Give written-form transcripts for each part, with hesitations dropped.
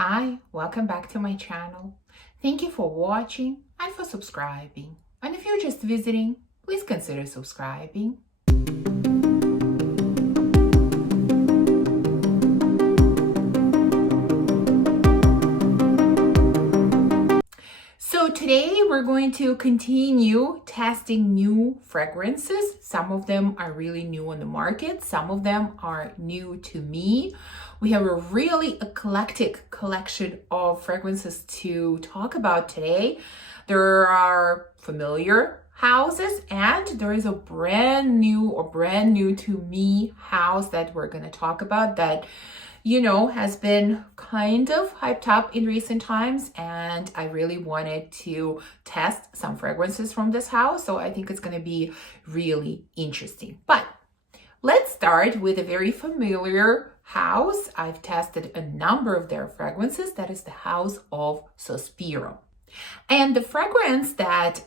Hi, welcome back to my channel. Thank you for watching and for subscribing. And if you're just visiting, please consider subscribing. So today we're going to continue testing new fragrances. Some of them are really new on the market. Some of them are new to me. We have a really eclectic collection of fragrances to talk about today. There are familiar houses and there is a brand new to me house that we're going to talk about that has been kind of hyped up in recent times, and I really wanted to test some fragrances from this house, so I think it's going to be really interesting. But let's start with a very familiar house. I've tested a number of their fragrances. That is the house of Sospiro. And the fragrance that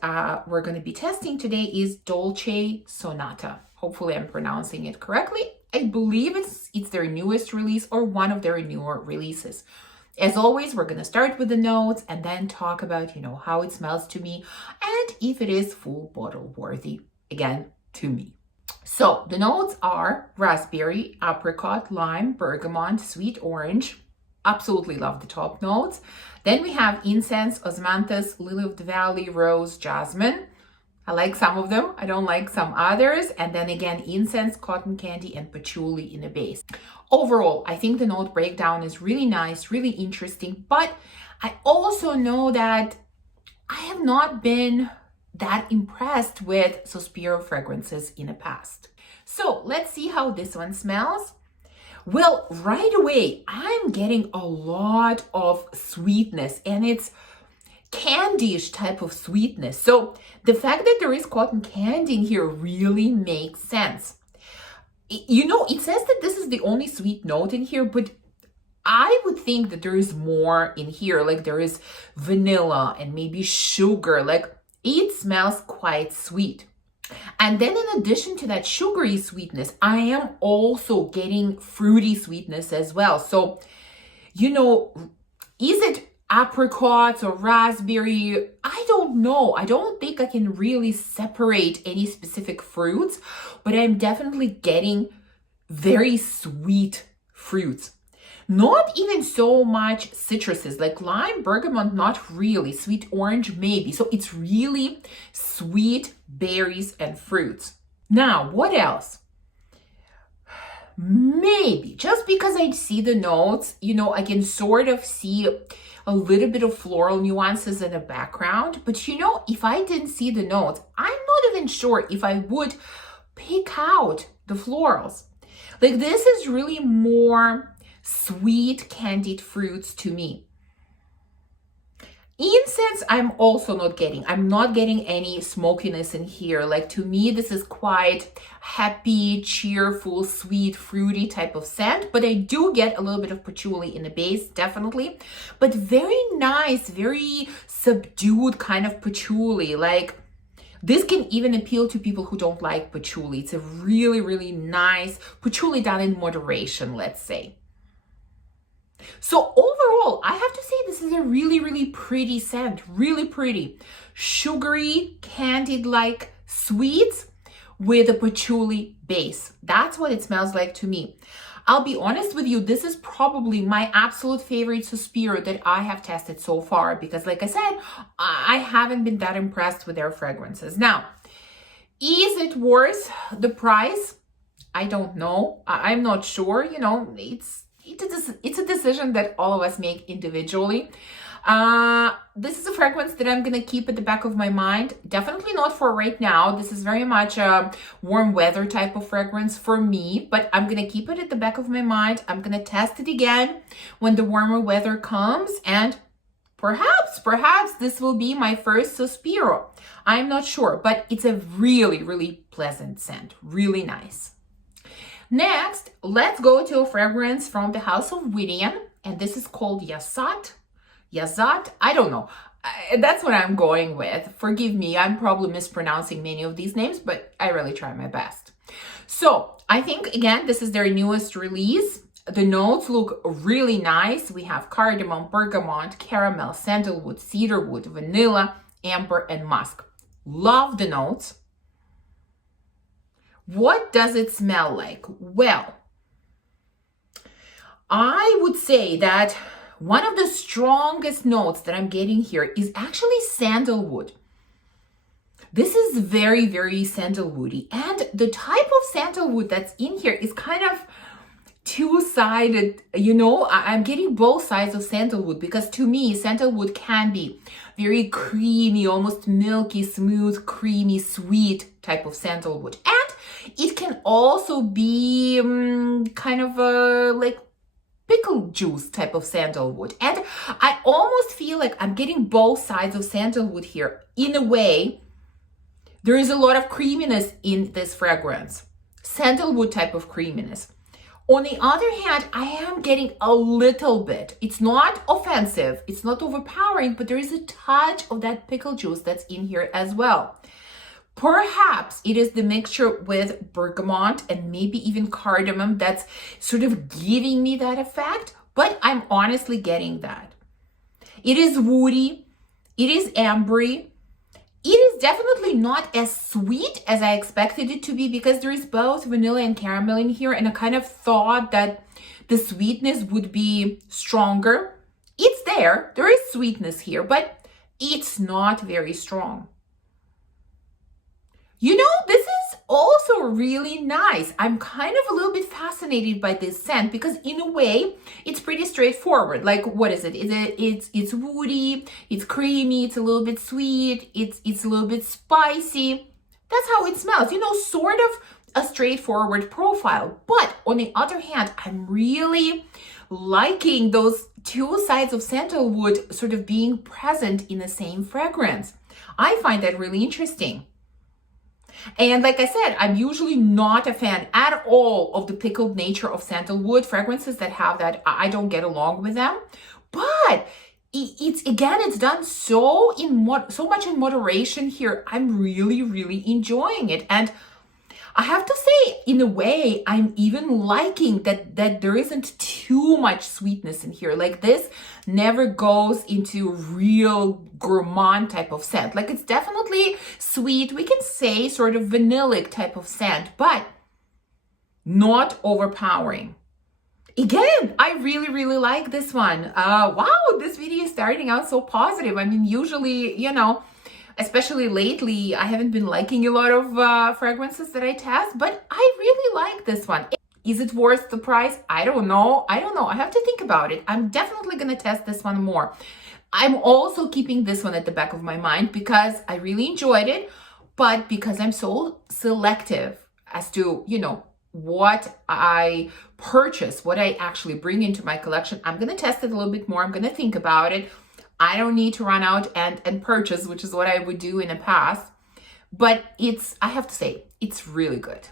we're going to be testing today is Dolce Sonata. Hopefully I'm pronouncing it correctly. I believe it's their newest release or one of their newer releases. As always, we're going to start with the notes and then talk about, how it smells to me and if it is full bottle worthy, again, to me. So the notes are raspberry, apricot, lime, bergamot, sweet orange. Absolutely love the top notes. Then we have incense, osmanthus, lily of the valley, rose, jasmine. I like some of them. I don't like some others. And then again, incense, cotton candy, and patchouli in a base. Overall, I think the note breakdown is really nice, really interesting. But I also know that I have not been that impressed with Sospiro fragrances in the past. So let's see how this one smells. Well, right away, I'm getting a lot of sweetness, and it's candy-ish type of sweetness. So the fact that there is cotton candy in here really makes sense. It says that this is the only sweet note in here, but I would think that there is more in here. Like there is vanilla and maybe sugar. Like it smells quite sweet. And then in addition to that sugary sweetness, I am also getting fruity sweetness as well. So, is it apricots or raspberry? I don't know. I don't think I can really separate any specific fruits, but I'm definitely getting very sweet fruits. Not even so much citruses, like lime, bergamot, not really. Sweet orange, maybe. So it's really sweet berries and fruits. Now, what else? Maybe, just because I see the notes, I can sort of see a little bit of floral nuances in the background. But if I didn't see the notes, I'm not even sure if I would pick out the florals. Like this is really more sweet candied fruits to me. Incense, I'm also not getting. I'm not getting any smokiness in here. Like to me, this is quite happy, cheerful, sweet, fruity type of scent. But I do get a little bit of patchouli in the base, definitely. But very nice, very subdued kind of patchouli. Like this can even appeal to people who don't like patchouli. It's a really, really nice patchouli done in moderation, let's say. So overall, I have to say this is a really, really pretty scent. Really pretty. Sugary, candied-like sweets with a patchouli base. That's what it smells like to me. I'll be honest with you, this is probably my absolute favorite Sospiro that I have tested so far because, like I said, I haven't been that impressed with their fragrances. Now, is it worth the price? I don't know. I'm not sure. It's a decision that all of us make individually. This is a fragrance that I'm going to keep at the back of my mind. Definitely not for right now. This is very much a warm weather type of fragrance for me, but I'm going to keep it at the back of my mind. I'm going to test it again when the warmer weather comes, and perhaps this will be my first Sospiro. I'm not sure, but it's a really, really pleasant scent. Really nice. Next, let's go to a fragrance from the house of Widian, and this is called Yasat. I don't know. That's what I'm going with. Forgive me, I'm probably mispronouncing many of these names, but I really try my best. So I think, again, this is their newest release. The notes look really nice. We have cardamom, bergamot, caramel, sandalwood, cedarwood, vanilla, amber, and musk. Love the notes. What does it smell like? Well, I would say that one of the strongest notes that I'm getting here is actually sandalwood. This is very, very sandalwoody. And the type of sandalwood that's in here is kind of two-sided, you know. I'm getting both sides of sandalwood because to me, sandalwood can be very creamy, almost milky, smooth, creamy, sweet type of sandalwood. And it can also be kind of like pickle juice type of sandalwood. And I almost feel like I'm getting both sides of sandalwood here. In a way, there is a lot of creaminess in this fragrance, sandalwood type of creaminess. On the other hand, I am getting a little bit. It's not offensive, it's not overpowering, but there is a touch of that pickle juice that's in here as well. Perhaps it is the mixture with bergamot and maybe even cardamom that's sort of giving me that effect, but I'm honestly getting that. It is woody, it is ambery. It is definitely not as sweet as I expected it to be because there is both vanilla and caramel in here, and I kind of thought that the sweetness would be stronger. It's there. There is sweetness here, but it's not very strong. You know, this is also really nice. I'm kind of a little bit fascinated by this scent because in a way, it's pretty straightforward. Like, what is it? It's woody, it's creamy, it's a little bit sweet, it's a little bit spicy. That's how it smells. You know, sort of a straightforward profile. But on the other hand, I'm really liking those two sides of sandalwood sort of being present in the same fragrance. I find that really interesting. And like I said, I'm usually not a fan at all of the pickled nature of sandalwood fragrances that have that. I don't get along with them. But it's done so much in moderation here. I'm really, really enjoying it. And I have to say, in a way, I'm even liking that there isn't too much sweetness in here. Like, this never goes into real gourmand type of scent. Like, it's definitely sweet. We can say sort of vanillic type of scent, but not overpowering. Again, I really, really like this one. Wow, this video is starting out so positive. I mean, usually, you know, especially lately, I haven't been liking a lot of fragrances that I test, but I really like this one. Is it worth the price? I don't know. I have to think about it. I'm definitely going to test this one more. I'm also keeping this one at the back of my mind because I really enjoyed it, but because I'm so selective as to, you know, what I purchase, what I actually bring into my collection, I'm going to test it a little bit more. I'm going to think about it. I don't need to run out and purchase, which is what I would do in the past. But I have to say, it's really good.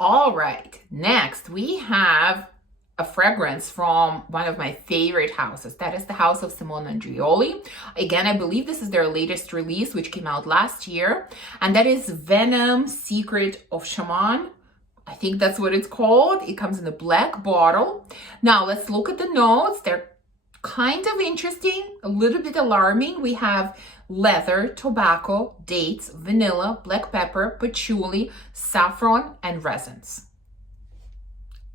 All right, next we have a fragrance from one of my favorite houses. That is the house of Simone Andreoli. Again, I believe this is their latest release, which came out last year. And that is Venom Secret of Shaman. I think that's what it's called. It comes in a black bottle. Now let's look at the notes. They're kind of interesting, a little bit alarming. We have leather, tobacco, dates, vanilla, black pepper, patchouli, saffron, and resins.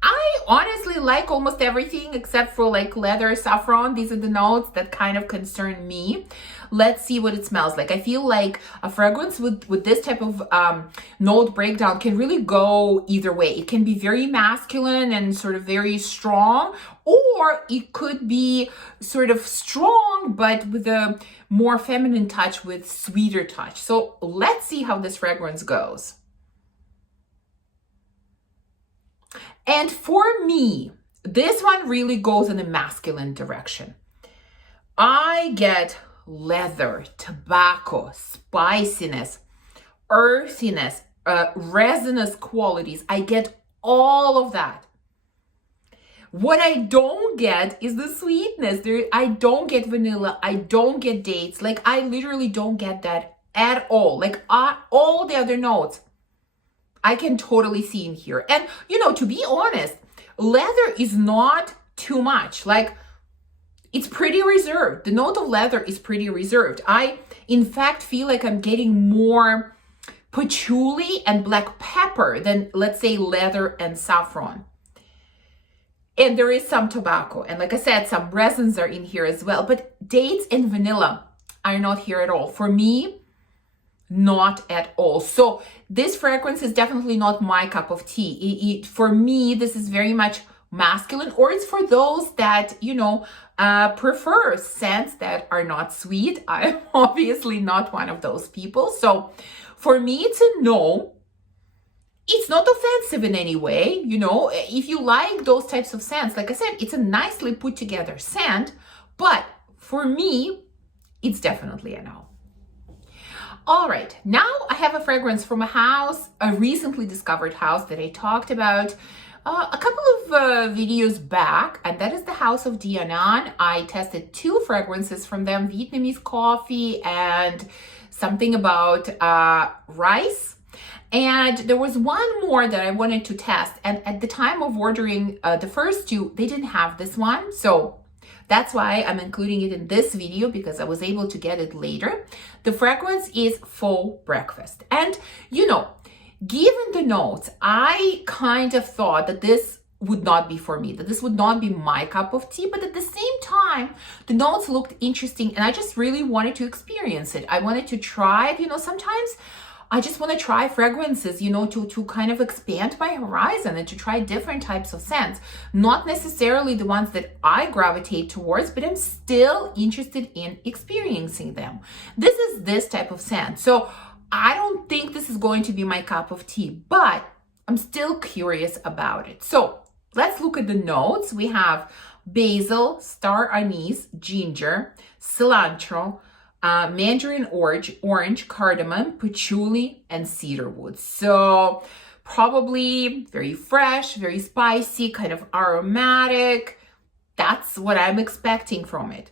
I honestly like almost everything except for like leather, saffron. These are the notes that kind of concern me. Let's see what it smells like. I feel like a fragrance with this type of note breakdown can really go either way. It can be very masculine and sort of very strong, or it could be sort of strong, but with a more feminine touch, with sweeter touch. So let's see how this fragrance goes. And for me, this one really goes in a masculine direction. I get leather, tobacco, spiciness, earthiness, resinous qualities. I get all of that. What I don't get is the sweetness. I don't get vanilla. I don't get dates. Like, I literally don't get that at all. Like, all the other notes I can totally see in here. And, you know, to be honest, leather is not too much. Like, it's pretty reserved. The note of leather is pretty reserved. I, in fact, feel like I'm getting more patchouli and black pepper than, let's say, leather and saffron. And there is some tobacco. And like I said, some resins are in here as well. But dates and vanilla are not here at all. For me, not at all. So this fragrance is definitely not my cup of tea. For me, this is very much masculine, or it's for those that, you know, prefer scents that are not sweet. I'm obviously not one of those people. So for me, it's a no. It's not offensive in any way. You know, if you like those types of scents, like I said, it's a nicely put together scent, but for me, it's definitely a no. All right, now I have a fragrance from a house, a recently discovered house that I talked about a couple of videos back, and that is the House of Dianan. I tested 2 fragrances from them, Vietnamese coffee and something about rice. And there was one more that I wanted to test. And at the time of ordering the first 2, they didn't have this one. So that's why I'm including it in this video, because I was able to get it later. The fragrance is Faux Breakfast. And, you know, given the notes, I kind of thought that this would not be for me, that this would not be my cup of tea, but at the same time, the notes looked interesting and I just really wanted to experience it. I wanted to try it. You know, sometimes I just want to try fragrances, you know, to kind of expand my horizon and to try different types of scents. Not necessarily the ones that I gravitate towards, but I'm still interested in experiencing them. This is this type of scent. So I don't think this is going to be my cup of tea, but I'm still curious about it. So let's look at the notes. We have basil, star anise, ginger, cilantro, mandarin orange, cardamom, patchouli, and cedarwood. So probably very fresh, very spicy, kind of aromatic. That's what I'm expecting from it.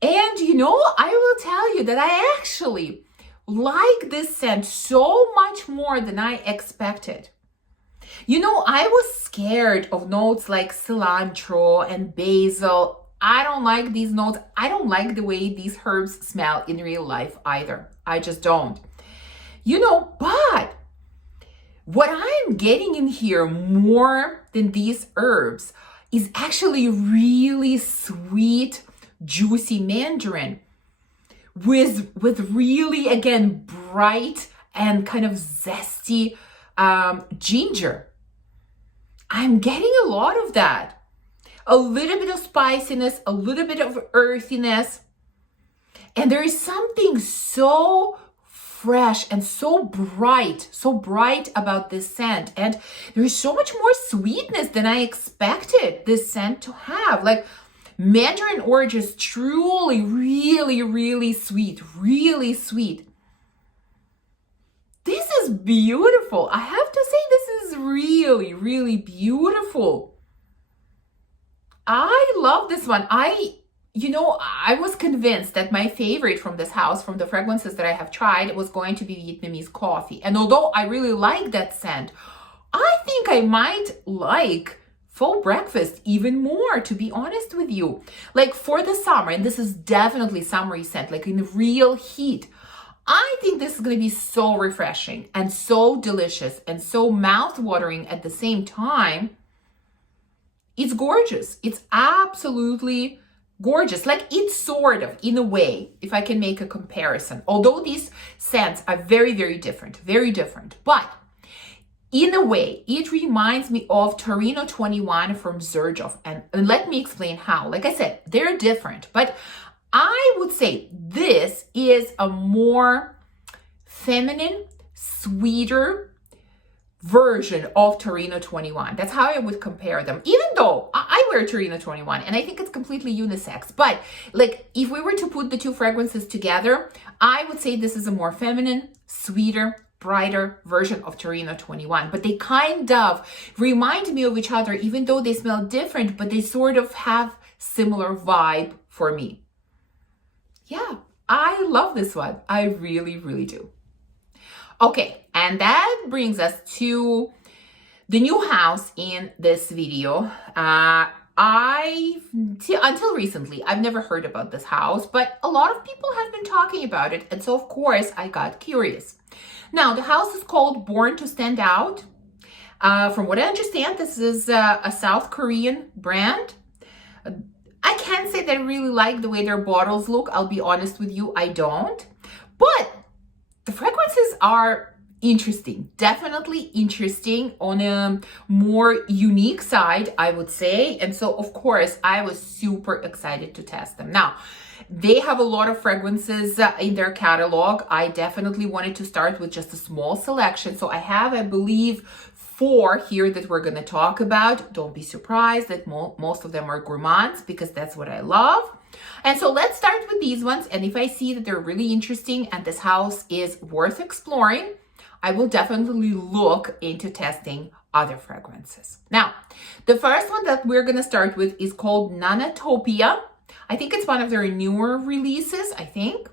And you know, I will tell you that I actually like this scent so much more than I expected. You know, I was scared of notes like cilantro and basil. I don't like these notes. I don't like the way these herbs smell in real life either. I just don't. You know, but what I'm getting in here more than these herbs is actually really sweet, juicy mandarin with really, again, bright and kind of zesty ginger. I'm getting a lot of that. A little bit of spiciness, a little bit of earthiness. And there is something so fresh and so bright about this scent. And there is so much more sweetness than I expected this scent to have. Like, mandarin orange is truly really sweet, really sweet. This is beautiful. I have to say, this is really beautiful. I love this one. I was convinced that my favorite from this house, from the fragrances that I have tried, was going to be Vietnamese coffee. And although I really like that scent, I think I might like Faux Breakfast even more, to be honest with you. Like, for the summer, and this is definitely summery scent, like in real heat, I think this is going to be so refreshing and so delicious and so mouth-watering at the same time. It's gorgeous. It's absolutely gorgeous. Like, it's sort of, in a way, if I can make a comparison, although these scents are very different, but in a way, it reminds me of Torino 21 from Xerjoff. And let me explain how. Like I said, they're different, but I would say this is a more feminine, sweeter version of Torino 21. That's how I would compare them. Even though I wear Torino 21 and I think it's completely unisex. But like, if we were to put the 2 fragrances together, I would say this is a more feminine, sweeter, brighter version of Torino 21. But they kind of remind me of each other, even though they smell different, but they sort of have similar vibe for me. Yeah, I love this one. I really do. Okay, and that brings us to The new house in this video, until recently, I've never heard about this house, but a lot of people have been talking about it. And so, of course, I got curious. Now, the house is called Borntostandout. From what I understand, this is a South Korean brand. I can't say that I really like the way their bottles look. I'll be honest with you, I don't. But the fragrances are interesting, definitely interesting on a more unique side, I would say. And so, of course, I was super excited to test them. Now, they have a lot of fragrances in their catalog. I definitely wanted to start with just a small selection. So I have, I believe, 4 here that we're going to talk about. Don't be surprised that most of them are gourmands, because that's what I love. And so let's start with these ones. And if I see that they're really interesting and this house is worth exploring, I will definitely look into testing other fragrances. Now, the first one that we're going to start with is called Nanotopia. I think it's one of their newer releases, I think.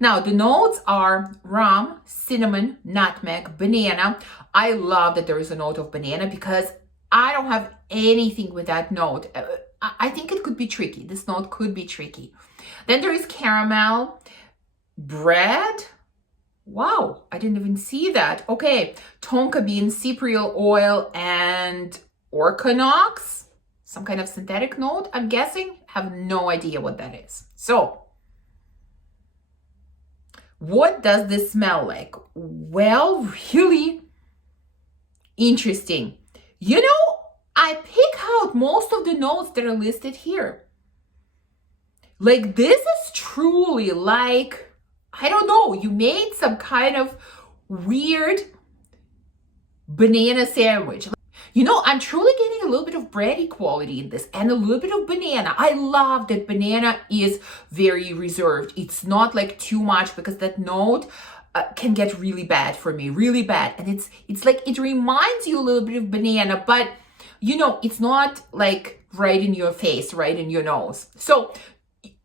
Now, the notes are rum, cinnamon, nutmeg, banana. I love that there is a note of banana because I don't have anything with that note. I think it could be tricky. This note could be tricky. Then there is caramel, bread. Wow, I didn't even see that. Okay, tonka bean, cypriol oil, and organox. Some kind of synthetic note, I'm guessing. Have no idea what that is. So, what does this smell like? Well, really interesting. You know, I pick out most of the notes that are listed here. Like, this is truly like, I don't know, you made some kind of weird banana sandwich. You know, I'm truly getting a little bit of bready quality in this and a little bit of banana. I love that banana is very reserved. It's not like too much, because that note can get really bad for me, really bad. And it's like, it reminds you a little bit of banana, but you know, it's not like right in your face, right in your nose. So,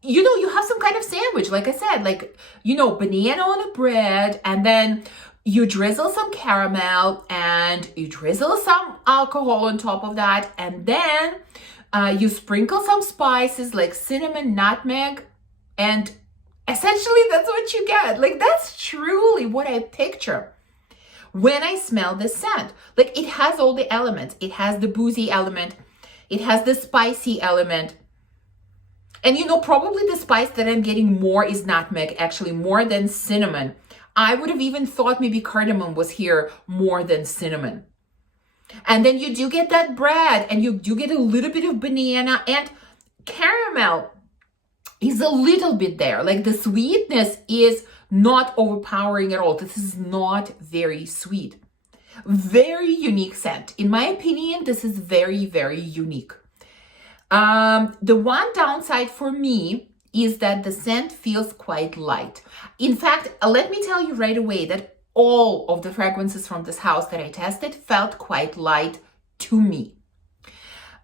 you know, you have some kind of sandwich, like I said, like, you know, banana on a bread, and then you drizzle some caramel and you drizzle some alcohol on top of that. And then you sprinkle some spices like cinnamon, nutmeg, and essentially that's what you get. Like, that's truly what I picture when I smell this scent. Like, it has all the elements. It has the boozy element. It has the spicy element. And you know, probably the spice that I'm getting more is nutmeg, actually more than cinnamon. I would have even thought maybe cardamom was here more than cinnamon. And then you do get that bread, and you do get a little bit of banana, and caramel is a little bit there. Like, the sweetness is not overpowering at all. This is not very sweet. Very unique scent. In my opinion, this is very, very unique. The one downside for me is that the scent feels quite light. In fact, let me tell you right away that all of the fragrances from this house that I tested felt quite light to me.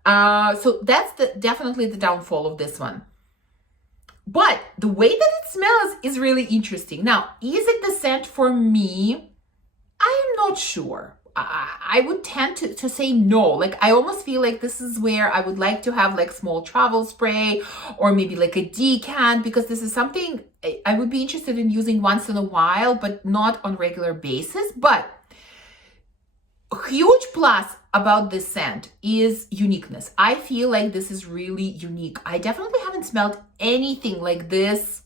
So that's definitely the downfall of this one. But the way that it smells is really interesting. Now, is it the scent for me? I am not sure. I would tend to say no. Like, I almost feel like this is where I would like to have like small travel spray, or maybe like a decant, because this is something I would be interested in using once in a while, but not on regular basis. But a huge plus about this scent is uniqueness. I feel like this is really unique. I definitely haven't smelled anything like this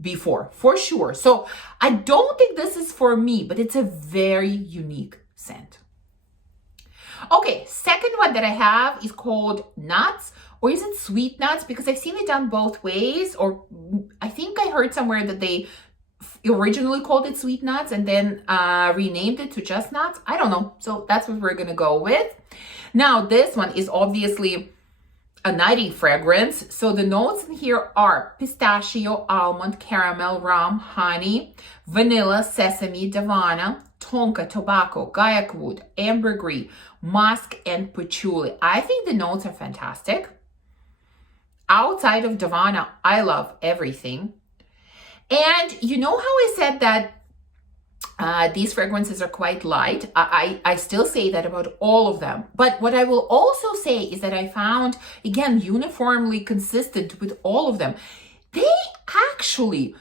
before, for sure. So I don't think this is for me, but it's a very unique scent. Okay, second one that I have is called Nuts, or is it Sweet Nuts? Because I've seen it done both ways, or I think I heard somewhere that they originally called it Sweet Nuts and then renamed it to just Nuts. I don't know. So that's what we're gonna go with. Now, this one is obviously a nutty fragrance. So the notes in here are pistachio, almond, caramel, rum, honey, vanilla, sesame, davana, tonka, tobacco, gaiac wood, ambergris, musk, and patchouli. I think the notes are fantastic. Outside of davana, I love everything. And you know how I said that These fragrances are quite light. I still say that about all of them. But what I will also say is that I found, again, uniformly consistent with all of them. They actually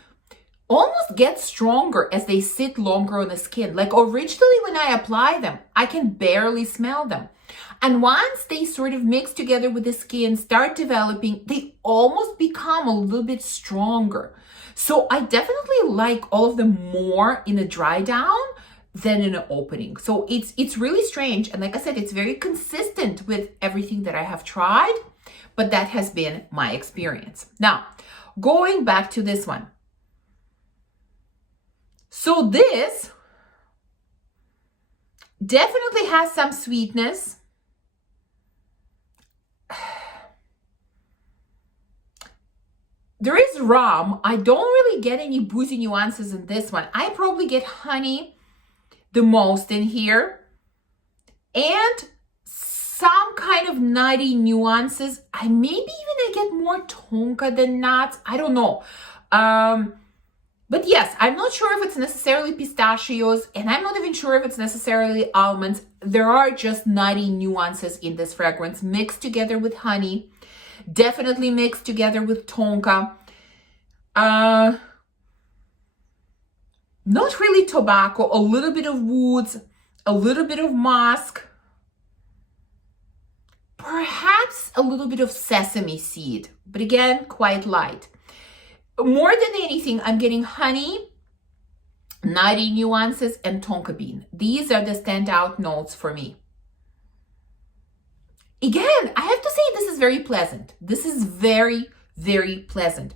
almost get stronger as they sit longer on the skin. Like originally when I apply them, I can barely smell them. And once they sort of mix together with the skin, start developing, they almost become a little bit stronger. So I definitely like all of them more in a dry down than in an opening. So it's really strange. And like I said, it's very consistent with everything that I have tried, but that has been my experience. Now, going back to this one. So this definitely has some sweetness. There is rum. I don't really get any boozy nuances in this one. I probably get honey the most in here. And some kind of nutty nuances. Maybe even I get more tonka than nuts. I don't know. But yes, I'm not sure if it's necessarily pistachios, and I'm not even sure if it's necessarily almonds. There are just nutty nuances in this fragrance mixed together with honey. Definitely mixed together with tonka. Not really tobacco, a little bit of woods, a little bit of musk, perhaps a little bit of sesame seed, but again, quite light. More than anything, I'm getting honey, nutty nuances, and tonka bean. These are the standout notes for me. Again, I have to say this is very pleasant. This is very, very pleasant.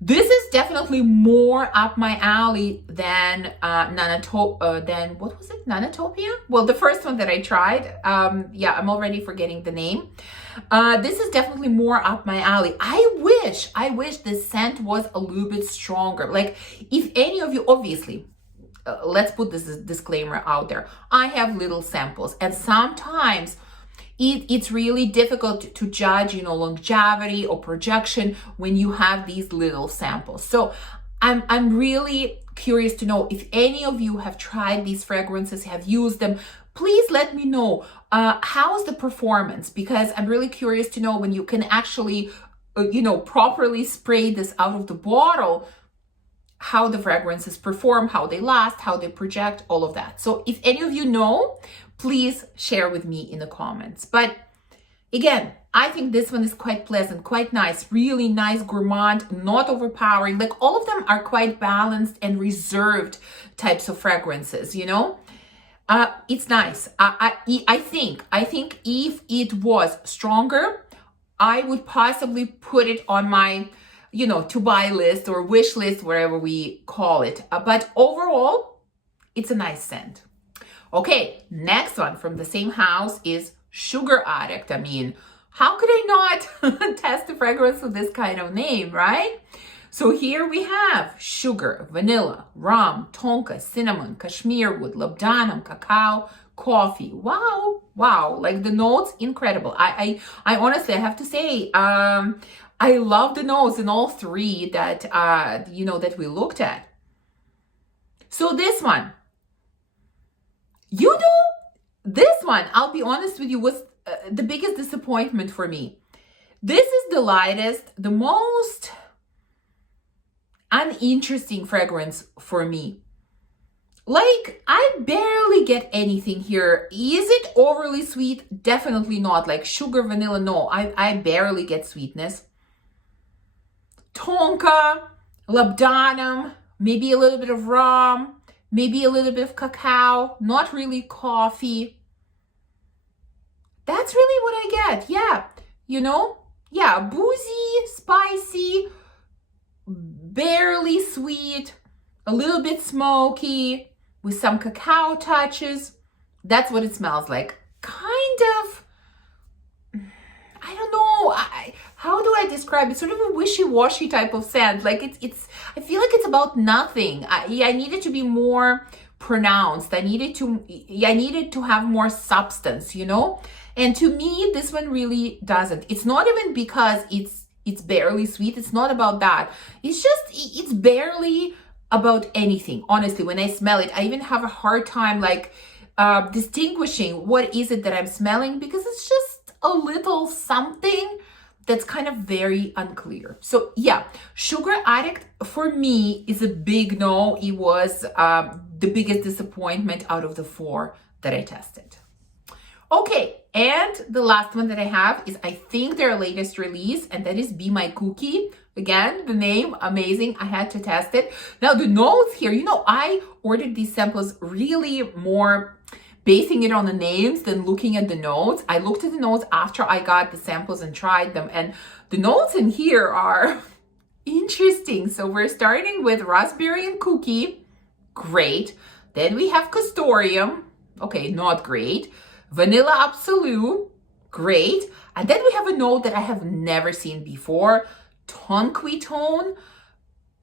This is definitely more up my alley than what was it? Nanotopia? Well, the first one that I tried. Yeah, I'm already forgetting the name. This is definitely more up my alley. I wish this scent was a little bit stronger. Like, if any of you, obviously, let's put this disclaimer out there. I have little samples, and sometimes it's really difficult to judge, longevity or projection when you have these little samples. So I'm really curious to know if any of you have tried these fragrances, have used them. Please let me know how's the performance, because I'm really curious to know when you can actually, properly spray this out of the bottle, how the fragrances perform, how they last, how they project, all of that. So if any of you know, please share with me in the comments. But again, I think this one is quite pleasant, quite nice, really nice, gourmand, not overpowering. Like, all of them are quite balanced and reserved types of fragrances, It's nice. I think if it was stronger, I would possibly put it on my, to buy list or wish list, wherever we call it. But overall, it's a nice scent. Okay, next one from the same house is Sugar Addict. I mean, how could I not test the fragrance with this kind of name, right? So here we have sugar, vanilla, rum, tonka, cinnamon, cashmere wood, labdanum, cacao, coffee. Wow, like the notes, incredible. I honestly, I have to say, I love the notes in all three that, that we looked at. So this one, this one, I'll be honest with you, was the biggest disappointment for me. This is the lightest, the most uninteresting fragrance for me. Like, I barely get anything here. Is it overly sweet? Definitely not. Like sugar, vanilla, no. I barely get sweetness. Tonka, labdanum, maybe a little bit of rum, maybe a little bit of cacao, not really coffee. That's really what I get. Yeah, yeah, boozy, spicy, barely sweet, a little bit smoky, with some cacao touches. That's what it smells like. Kind of, I don't know, how do I describe it? Sort of a wishy-washy type of scent. Like it's I feel like it's about nothing. I needed to be more pronounced. I needed to have more substance, And to me, this one really doesn't. It's not even because it's barely sweet. It's not about that. It's just, it's barely about anything. Honestly, when I smell it, I even have a hard time like distinguishing what is it that I'm smelling, because it's just a little something that's kind of very unclear. So yeah, Sugar Addict for me is a big no. It was the biggest disappointment out of the 4 that I tested. Okay, and the last one that I have is, I think, their latest release, and that is Be My Cookie. Again, the name, amazing. I had to test it. Now, the notes here, you know, I ordered these samples really more basing it on the names than looking at the notes. I looked at the notes after I got the samples and tried them, and the notes in here are interesting. So we're starting with raspberry and cookie. Great. Then we have castoreum. Okay, not great. Vanilla absolute. Great. And then we have a note that I have never seen before. Tonquitone.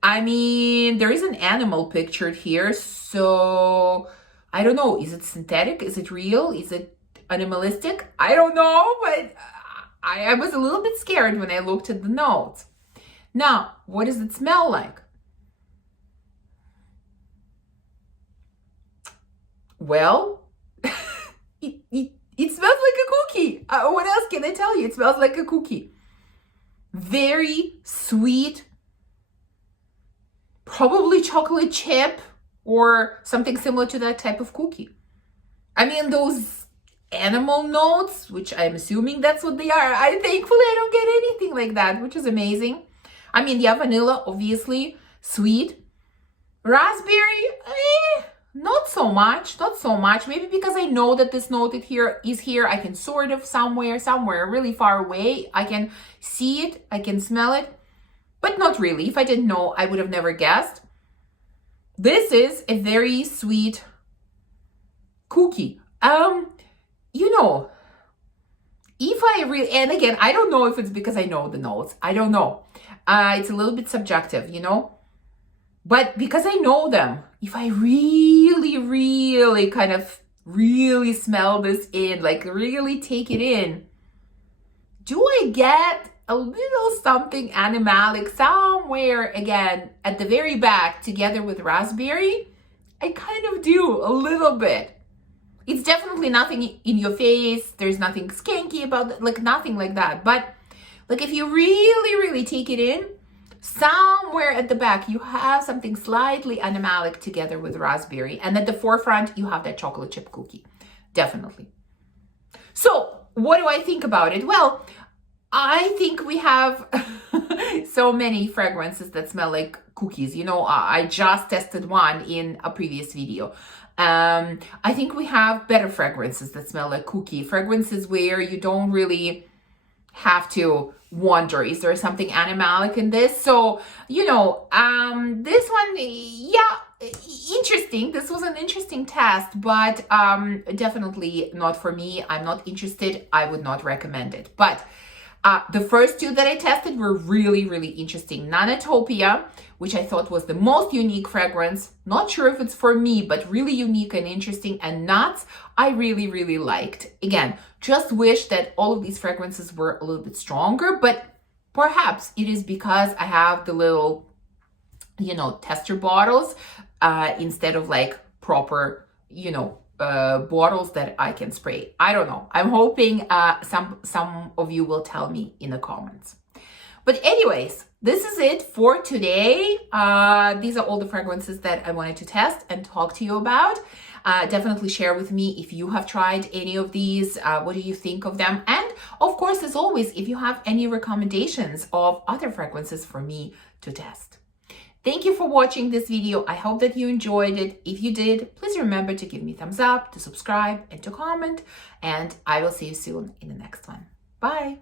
I mean, there is an animal pictured here, so I don't know. Is it synthetic? Is it real? Is it animalistic? I don't know, but I was a little bit scared when I looked at the notes. Now, what does it smell like? Well, it smells like a cookie. What else can I tell you? It smells like a cookie. Very sweet, probably chocolate chip or something similar to that type of cookie. I mean, those animal notes, which I'm assuming that's what they are. Thankfully, I don't get anything like that, which is amazing. I mean, yeah, vanilla, obviously, sweet. Raspberry, not so much, not so much. Maybe because I know that this note is here. I can sort of somewhere really far away. I can see it, I can smell it, but not really. If I didn't know, I would have never guessed. This is a very sweet cookie. You know, if I really, and again, I don't know if it's because I know the notes. I don't know. It's a little bit subjective, you know, but because I know them, if I really kind of really smell this in, like really take it in, do I get a little something animalic somewhere again at the very back together with raspberry? I kind of do a little bit. It's definitely nothing in your face. There's nothing skanky about it, like nothing like that. But like if you really take it in, somewhere at the back, you have something slightly animalic together with raspberry. And at the forefront, you have that chocolate chip cookie. Definitely. So what do I think about it? Well, I think we have so many fragrances that smell like cookies. You know, I just tested one in a previous video. I think we have better fragrances that smell like cookie. Fragrances where you don't really have to wonder, is there something animalic in this? So, you know, this one, yeah, interesting. This was an interesting test, but definitely not for me. I'm not interested. I would not recommend it. But the first 2 that I tested were really interesting. Nanotopia, which I thought was the most unique fragrance. Not sure if it's for me, but really unique and interesting. And Nuts, I really liked. Again, just wish that all of these fragrances were a little bit stronger, but perhaps it is because I have the little, you know, tester bottles instead of like proper, you know, bottles that I can spray. I don't know. I'm hoping some of you will tell me in the comments. But anyways, this is it for today. These are all the fragrances that I wanted to test and talk to you about. Definitely share with me if you have tried any of these. What do you think of them? And of course, as always, if you have any recommendations of other fragrances for me to test. Thank you for watching this video. I hope that you enjoyed it. If you did, please remember to give me a thumbs up, to subscribe, and to comment. And I will see you soon in the next one. Bye.